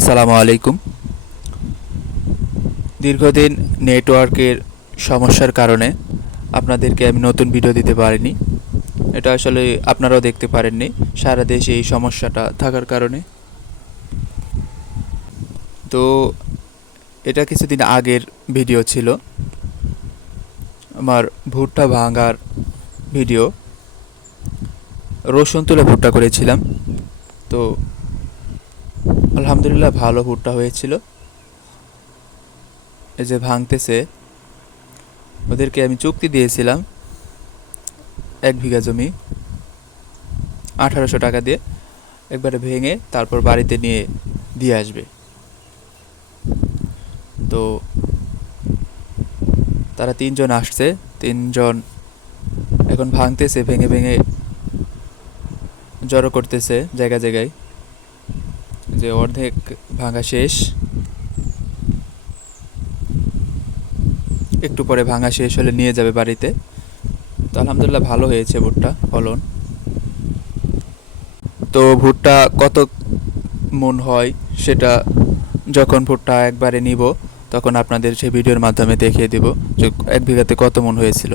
আসসালামু আলাইকুম। দীর্ঘদিন নেটওয়ার্কের সমস্যার কারণে আপনাদেরকে আমি নতুন ভিডিও দিতে পারিনি। এটা আসলে আপনারাও দেখতে পারেননি, সারা দেশে এই সমস্যাটা থাকার কারণে। তো এটা কিছুদিন আগের ভিডিও ছিল। আমার ভুট্টা ভাঙার ভিডিও। রসুন তুলে ভুট্টা করেছিলাম। তো আলহামদুলিল্লাহ ভালো ভুট্টা হয়েছিল। এই যে ভাঙতেছে, ওদেরকে আমি চুক্তি দিয়েছিলাম এক বিঘা জমি আঠারোশো টাকা দিয়ে, একবারে ভেঙে তারপর বাড়িতে নিয়ে, দিয়ে আসবে। তো তারা তিনজন আসছে, তিনজন এখন ভাঙতেছে, ভেঙে ভেঙে জড়ো করতেছে জায়গা জায়গায়। যে অর্ধেক ভাঙা শেষ। একটু পরে ভাঙা শেষ হলে নিয়ে যাবে বাড়িতে। তো আলহামদুলিল্লাহ ভালো হয়েছে ভুট্টা ফলন। তো ভুট্টা কত মন হয় সেটা যখন ভুট্টা একবারে নিব, তখন আপনাদের সেই ভিডিওর মাধ্যমে দেখিয়ে দিব যে এক বিঘাতে কত মন হয়েছিল।